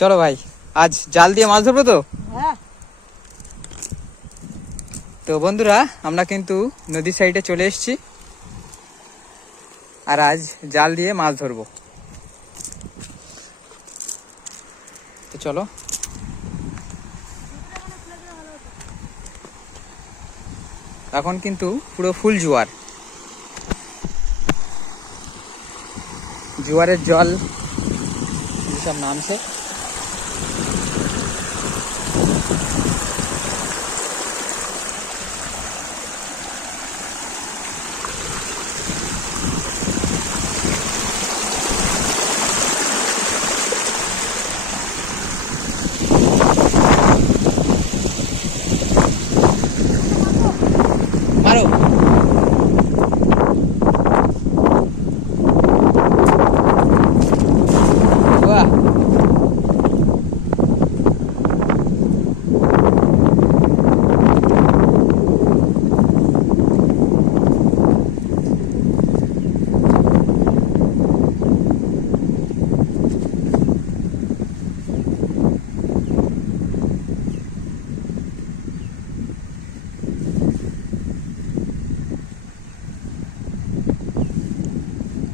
চলো ভাই আজ জাল দিয়ে মাছ ধরবো তো? হ্যাঁ। তো বন্ধুরা আমরা কিন্তু নদীর সাইডে চলে এসেছি। আর আজ জাল দিয়ে মাছ ধরবো। তো চলো। এখন কিন্তু পুরো ফুল জোয়ার। জোয়ারের জল যেসব নামছে মারো বাহ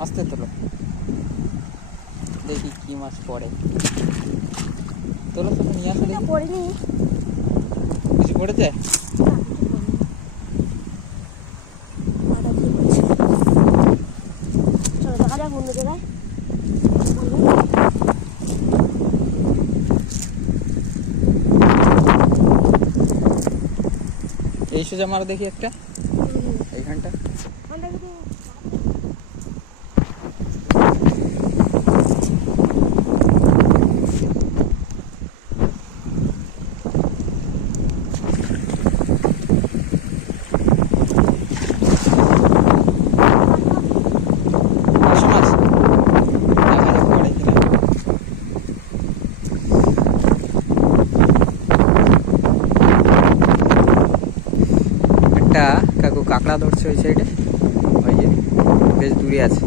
আস্তে তোলো। দেখি কি মাছ পড়ে। তোলো তোলো নিয়ে আসো দেখি। পড়িনি। কিছু পড়েছে? এই সোজা মারো দেখি একটা এইখানটা পাঁচশো মাছ দেখা যাক পড়ে কিনা একটা কাকু কাঁকড়া ধরছে ওই সাইডে ওই যে বেশ দূরে আছে।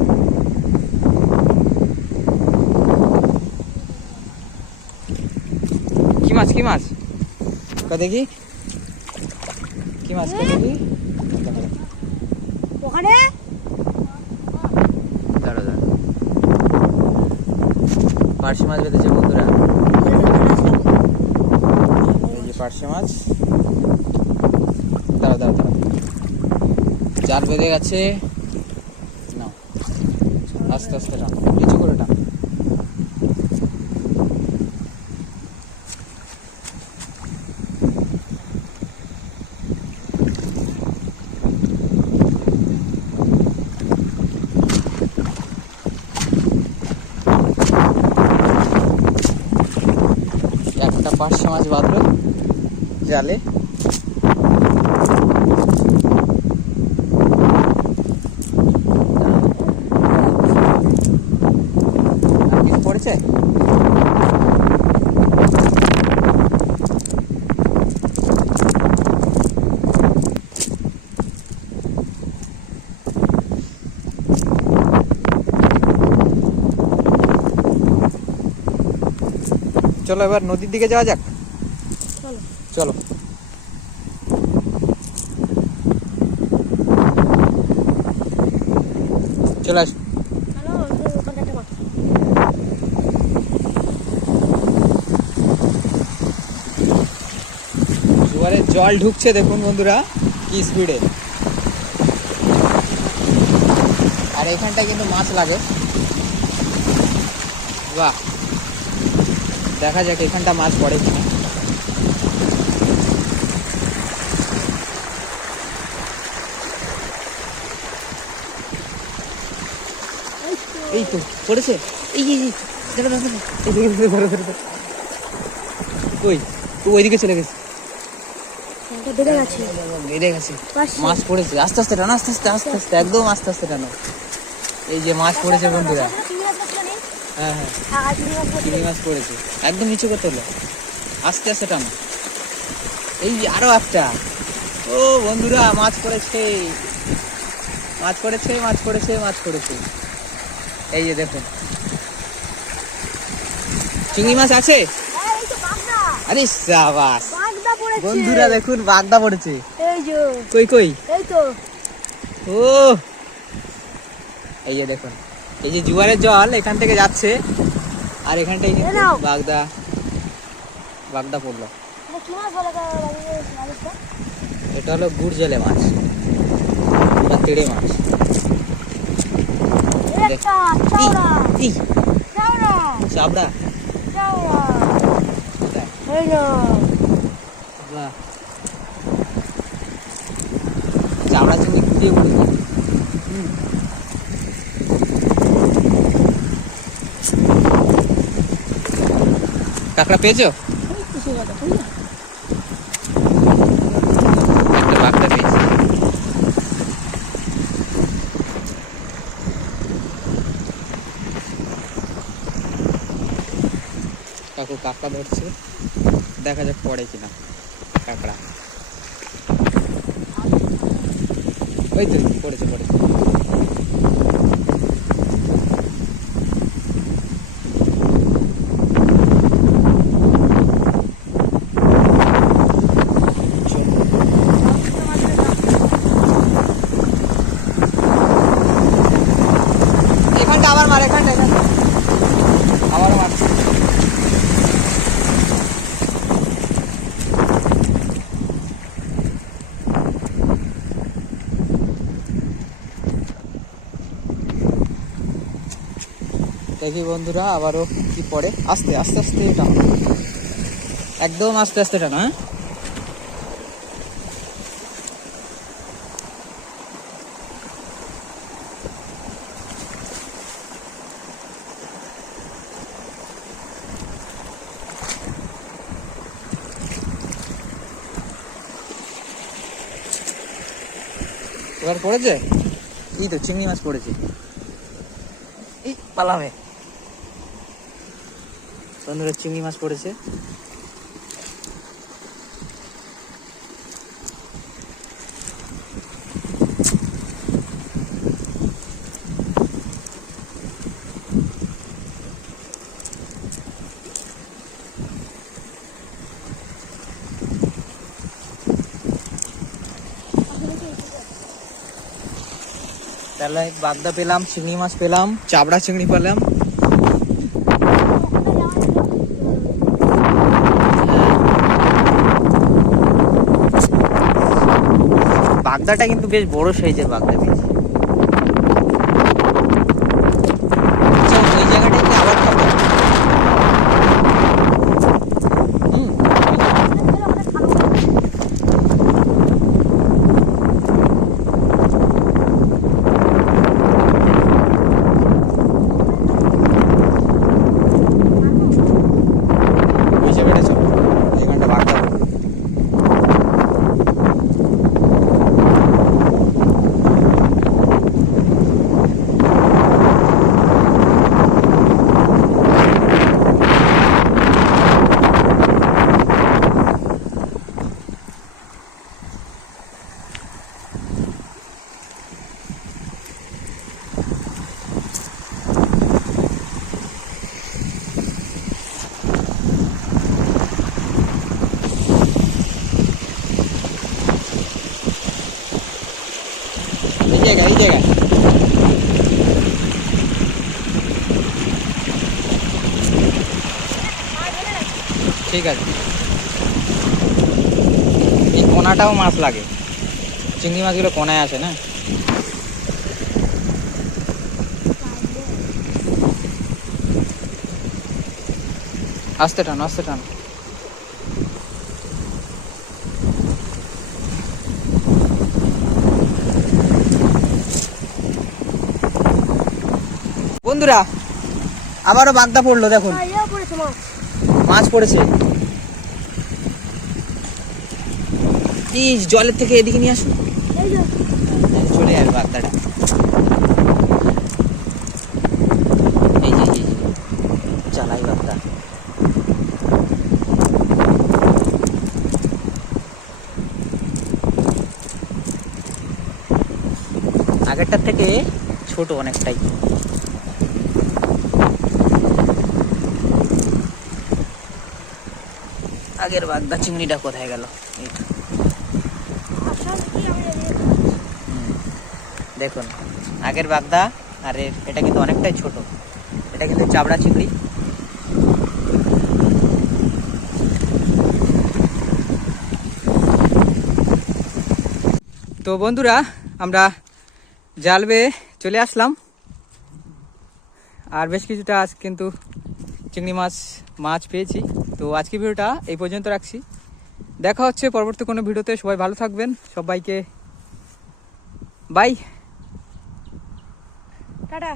কি মাছ কি মাছ? কা দেখি? কি মাছ দেখি? ওখানে? দাঁড়া দাঁড়া। পার্শে মাছ বেঁধেছে বন্ধুরা। এই যে পার্শে মাছ দাঁড়া দাঁড়া দাঁড়া জাল বেঁধে গেছে। না আস্তে আস্তে টান নিচু করে টান একটা মাছ জালে আর কিছু পড়েছে চলো এবার নদীর দিকে যাওয়া যাক? চলো। চলো। চলে আস। জোয়ারে জল ঢুকছে দেখুন বন্ধুরা কি স্পিডে আর এখানটায় কিন্তু মাছ লাগে। বাহ। দেখা যাক এখানটা মাছ পড়ে কিনা। এই তো পড়েছে? এই এই এই, দাঁড়া, দাঁড়া, দাঁড়া। এই দিকে, দিকে, ধরো, ধরো, ধরো। কই ও ওইদিকে চলে গেছে। বেড়ে গেছে। মাছ পড়েছে। আস্তে আস্তে টানো আস্তে আস্তে আস্তে আস্তে একদম আস্তে আস্তে টানো। এই যে মাছ পড়েছে বন্ধুরা চিংড়ি মাছ পাচ্ছিল না? হ্যাঁ হ্যাঁ। হ্যাঁ, চিংড়ি মাছ পড়েছে একদম নিচু করতে হলো। আস্তে আস্তে টানো। এই আরও একটা। ও বন্ধুরা মাছ পড়েছে। মাছ পড়েছে মাছ পড়েছে মাছ পড়েছে। এই যে দেখুন। চিংড়ি মাছ আছে? হ্যাঁ, আরে সাবাস। পড়েছে। বন্ধুরা দেখুন বাগদা পড়েছে। এই যে। কই কই? এই তো। ও। এই যে দেখুন। এই যে জুয়ারের জল এখান থেকে যাচ্ছে। আর এখানটাই বাগদা বাগদা পড়ল। এটা হলো গুড় জলে মাছ বা তেড়ে মাছ। চাবড়া। চাবড়া চিংড়ি ফুটিয়ে পড়েছে হুম। কাঁকড়া পেয়েছ? একটা বাগদা পেয়েছি। কাকু কাঁকড়া ধরছে। দেখা যাক পড়ে কিনা কাঁকড়া। ওই তো, পড়েছে পড়েছে এখানটা আবার মার এখানটা এখানটা আবার মারছে দেখি বন্ধুরা, আবারও কি পড়ে? আস্তে আস্তে আস্তে টানো। একদম আস্তে আস্তে টানো হ্যাঁ? এবার পড়েছে? এই তো, চিংড়ি মাছ পড়েছে। এই পালামে বন্ধুরা চিংড়ি মাছ পড়েছে। তাহলে বাগদা পেলাম চিংড়ি মাছ পেলাম চাবড়া চিংড়ি পেলাম। বাগদাটা কিন্তু বেশ বড় সাইজের বাগদা পেয়েছি আচ্ছা, ওই জায়গাটায় কি আবার খাব? হুম, ওই জায়গাটায় চলো এখানটা বাগদা পড়বে। এই জায়গায় এই জায়গায় ঠিক আছে। এই কোনাটাও মাছ লাগে। চিংড়ি মাছগুলো কোনায় আসে না? আস্তে টানো আস্তে টানো। বন্ধুরা আবারও বাগদা পড়ল দেখুন। মাছ পড়েছে। এই জলের থেকে এদিকে নিয়ে আসুন। চলে যাবে যে। চালাই বাগদা। আগেরটার থেকে ছোট অনেকটাই। আগের বাগদা চিংড়িটা কোথায় গেল? এই তো। আসলে কি আমি এড়িয়ে হুম। দেখুন, আগের বাগদা, আর এটা কিন্তু অনেকটাই ছোট। এটা কিন্তু চাবড়া চিংড়ি। তো বন্ধুরা, আমরা জাল বেয়ে চলে আসলাম। আর বেশ কিছুটা আজ কিন্তু চিংড়ি মাছ মাছ পেয়েছি। তো আজকে ভিডিওটা এই পর্যন্ত রাখছি। দেখা হচ্ছে পরবর্তী কোনো ভিডিওতে। সবাই ভালো থাকবেন। সবাইকে বাই টাটা।